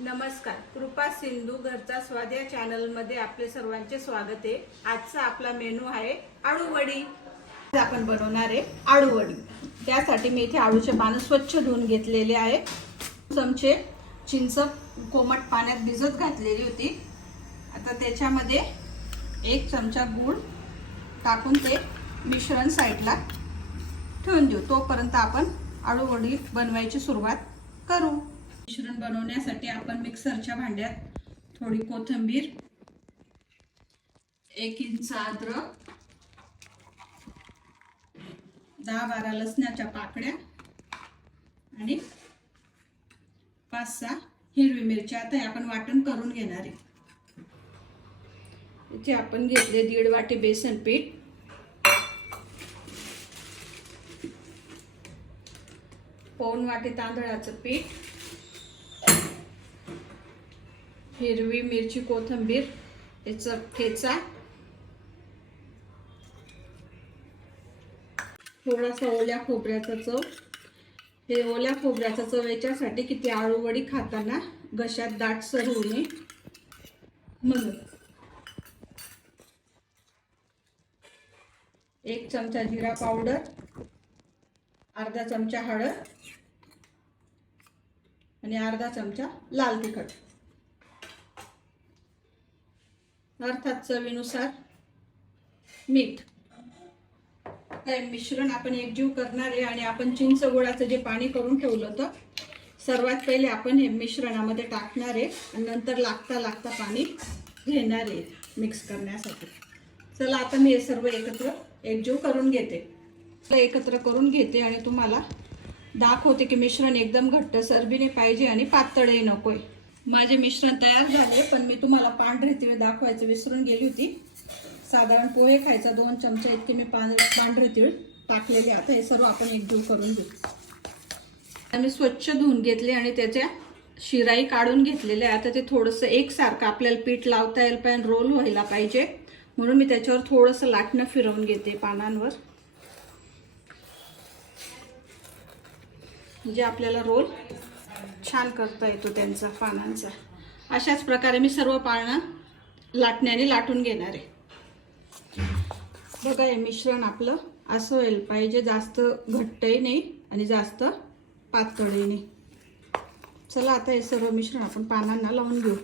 नमस्कार, कृपा सिंधू घरचा स्वाद या चॅनलमध्ये आपले सर्वांचे स्वागत आहे। आजचा आपला मेनू आहे आळू वडी। आज आपण बनवणार आहे आळू वडी। त्यासाठी मी इथे आळूचे पानं स्वच्छ धुवून घेतलेले आहे। चमचे चिंच कोमट पाण्यात भिजत घातलेली होती। आता त्याच्यामध्ये 1 चमचा गूळ टाकून ते मिश्रण साइडला ठेवून देऊ। तोपर्यंत आपण आळू वडी बनवायची सुरुवात करू। मिश्रण बनवण्यासाठी आपण मिक्सरच्या भांड्यात थोडी कोथिंबीर, 1 इंच अद्रक, 10-12 लसणाच्या पाकळ्या आणि 5-6 हिरवी मिरची आता आपण वाटण करून घेणार आहे। इथे आपण घेतले 1.5 वाटी बेसन पीठ, 1 वाटी तांदळाचं पीठ, हिरवी मिरची, कोथिंबीर याचा ठेचा, थोडासा ओल्या खोबऱ्याचा चव। हे ओल्या खोबऱ्याचा चव याच्यासाठी की ती आळू वडी खाताना घशात दाटसर होऊ नये म्हणून। 1 चमचा जिरा पावडर, अर्धा चमचा हळद आणि अर्धा चमचा लाल तिखट, अर्थात चवीनुसार मीठ। हे मिश्रण आपण एकजीव करणार आहे आणि आपण चिंच गुळाचं जे पाणी करून ठेवलं होतं सर्वात पहिले आपण हे मिश्रणामध्ये टाकणार आहे आणि नंतर लागता पाणी घेणार आहे मिक्स करण्यासाठी। चला आता मी हे सर्व एकजीव करून घेते। एकत्र करून घेते आणि तुम्हाला दाखवते की मिश्रण एकदम घट्ट सरबीने पाहिजे आणि पातळही नकोय। माझे मिश्रण तयार झाले, पण मी तुम्हाला पांढरे तिळ दाखवायचं विसरून गेली होती। साधारण पोहे खायचा 2 चमचे इतके मी पांढरे तीळ टाकलेले। आता हे सर्व आपण एकजीव करून घेऊ। मी स्वच्छ धुवून घेतले आणि त्याच्या शिराई काढून घेतलेले। आता ते थोडंसं एकसारखं आपल्याला पीठ लावता यायला पाहिजे, रोल व्हायला पाहिजे, म्हणून मी त्याच्यावर थोडंसं लाटणं फिरवून घेते पानांवर, म्हणजे आपल्याला रोल छान करता येतो त्यांचा पानांचा। अशाच प्रकारे मी सर्व पानं लाटण्याने लाटून घेणार आहे। बघा हे मिश्रण आपलं असं व्हायला पाहिजे, जास्त घट्टही नाही आणि जास्त पातळही नाही। चला आता हे सर्व मिश्रण आपण पानांना लावून घेऊ।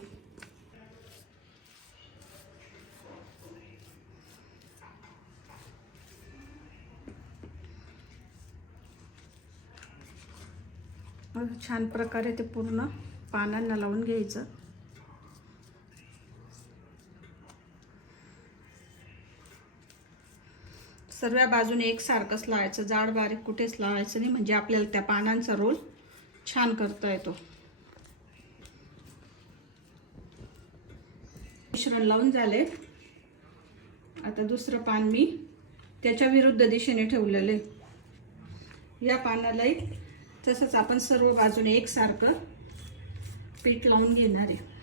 छान प्रकारे ते पूर्ण पानांना लावून घ्यायचं। सर्व बाजूने एकसारखंच लावायचं, जाड बारीक कुठेच लावायचं नाही, म्हणजे आपल्याला त्या पानांचा रोल छान करता येतो। मिश्रण लावून झाले। आता दुसरं पान मी त्याच्या विरुद्ध दिशेने ठेवलेले। या पानालाही तसंच आपण सर्व बाजूने एकसारखं पीठ लावून घेणार आहे।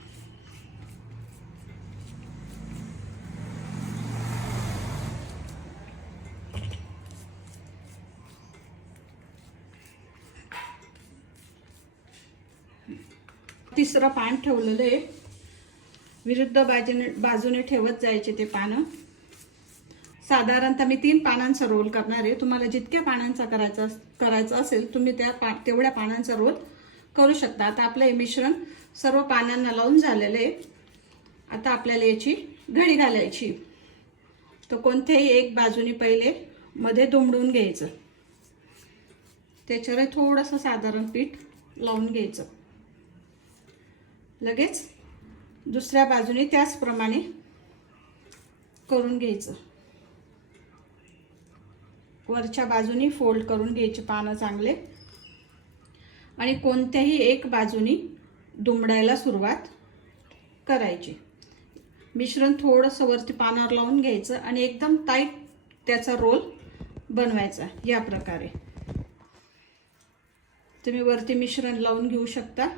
तिसरं पान ठेवलेलं आहे, विरुद्ध बाजूने ठेवत जायचे ते पानं। साधारणतः मी 3 पानांचा रोल करणार आहे। तुम्हाला जितक्या पानांचा करायचा असेल तुम्ही तेवढ्या पानांचा रोल करू शकता। आता आपलं हे मिश्रण सर्व पानांना लावून झालेलं आहे। आता आपल्याला याची घडी घालायची, तर कोणत्याही एक बाजूने पहिले मध्ये दुमडून घ्यायचं, त्याच्यावर थोडंसं साधारण पीठ लावून घ्यायचं। लगेच दुसऱ्या बाजूने त्याचप्रमाणे करून घ्यायचं। वरच्या बाजूनी फोल्ड करून घ्यायचे पानं चांगले आणि कोणत्याही एक बाजूनी दुमडायला सुरुवात करायची। मिश्रण थोडंसं वरती पानावर लावून घ्यायचं आणि एकदम टाईट त्याचा रोल बनवायचा। या प्रकारे तुम्ही वरती मिश्रण लावून घेऊ शकता।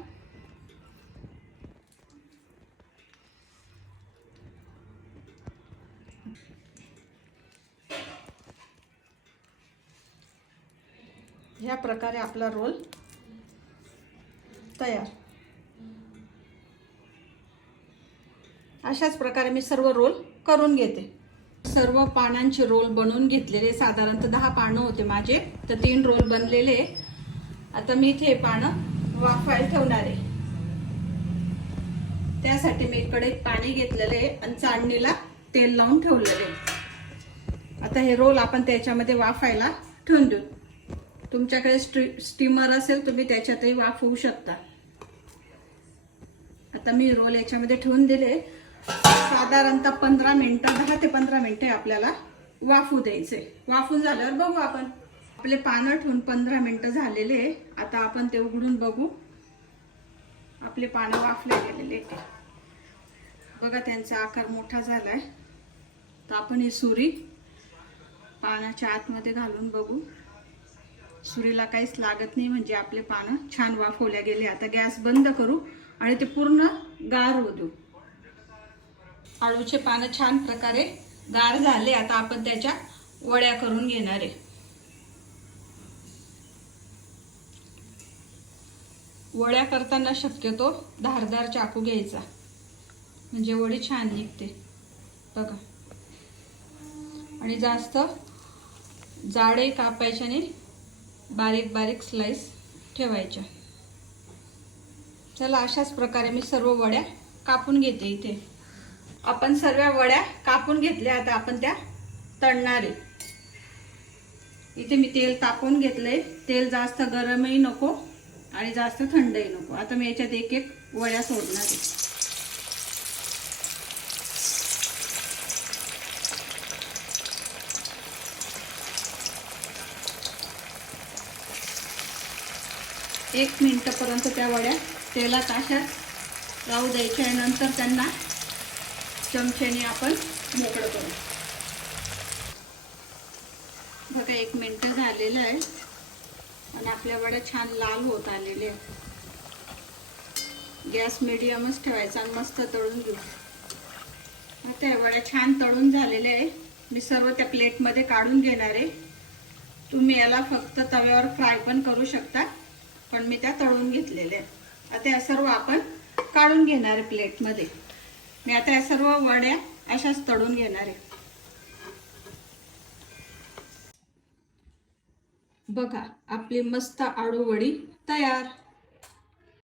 या प्रकारे आपला रोल तयार। अशाच प्रकारे मी सर्व रोल करून घेते. सर्व पानांचे रोल बनवून घेतलेले, साधारणतः 10 पानं होते माझे, तर 3 रोल बनलेले. आता मी इथे पानं वाफायला ठेवणार आहे. त्यासाठी मी कढईत पाणी घेतलेले आणि चाळणीला तेल लावून ठेवलेले. आता हे रोल आपण त्याच्यामध्ये वाफायला ठेवून देऊ. तुमच्याकडे स्टीमर असेल तुम्ही त्याच्यातही वाफवू शकता. आता मी रोल याच्यामध्ये ठेवून दिले. साधारणतः 15 मिनिटं, 10 ते 15 मिनिटे आपल्याला वाफू द्यायचे. वाफून झाल्यावर बघू आपण. आपले पानं ठेवून 15 मिनिटं झालेले. आता आपण ते उघडून बघू. आपले पानं वाफले गेलेले बघा, त्यांचा आकार मोठा झालाय. तर आपण ही सुरी पानाच्या आतमध्ये घालून बघू. सुरीला काहीच लागत नाही, म्हणजे आपले पानं छान वाफवल्या गेले. आता गॅस बंद करू आणि ते पूर्ण गार होऊ देऊ. आळूचे पानं छान प्रकारे गार झाले. आता आपण त्याच्या वड्या करून घेणार आहे. वड्या करताना शक्यतो धारदार चाकू घ्यायचा, म्हणजे वडी छान निघते बघा. आणि जास्त जाडे कापायच्या नाही, बारीक बारीक स्लाइस ठेवायच्या. चला, अशाच प्रकारे मी सर्व वड्या कापून घेते. इथे आपण सर्व वड्या कापून घेतल्या. आता आपण त्या तळणार आहे. इथे मी तेल तापवून घेतलंय. तेल जास्त गरमही नको आणि जास्त थंडही नको. आता मी याच्यात एक एक वड्या सोडणार आहे. एक मिनिटापर्यंत त्या वड्या तेलात अशाच राहू द्यायच्या आणि नंतर त्यांना चमच्याने आपण मोकळं करू. बघा, 1 मिनिट झालेलं आहे आणि आपल्या वड्या छान लाल होत आलेले आहेत. गॅस मीडियमच ठेवायचा आणि मस्त तळून घेऊ. आता या वड्या छान तळून झालेल्या आहे. मी सर्व त्या प्लेटमध्ये काढून घेणार आहे. तुम्ही याला फक्त तव्यावर फ्राय पण करू शकता, पण मी त्या तळून घेतलेल्या आहेत. आता या सर्व आपण काढून घेणार आहे प्लेटमध्ये. मी आता या सर्व वड्या अशाच तळून घेणार आहे. बघा, आपली मस्त आळू वडी तयार.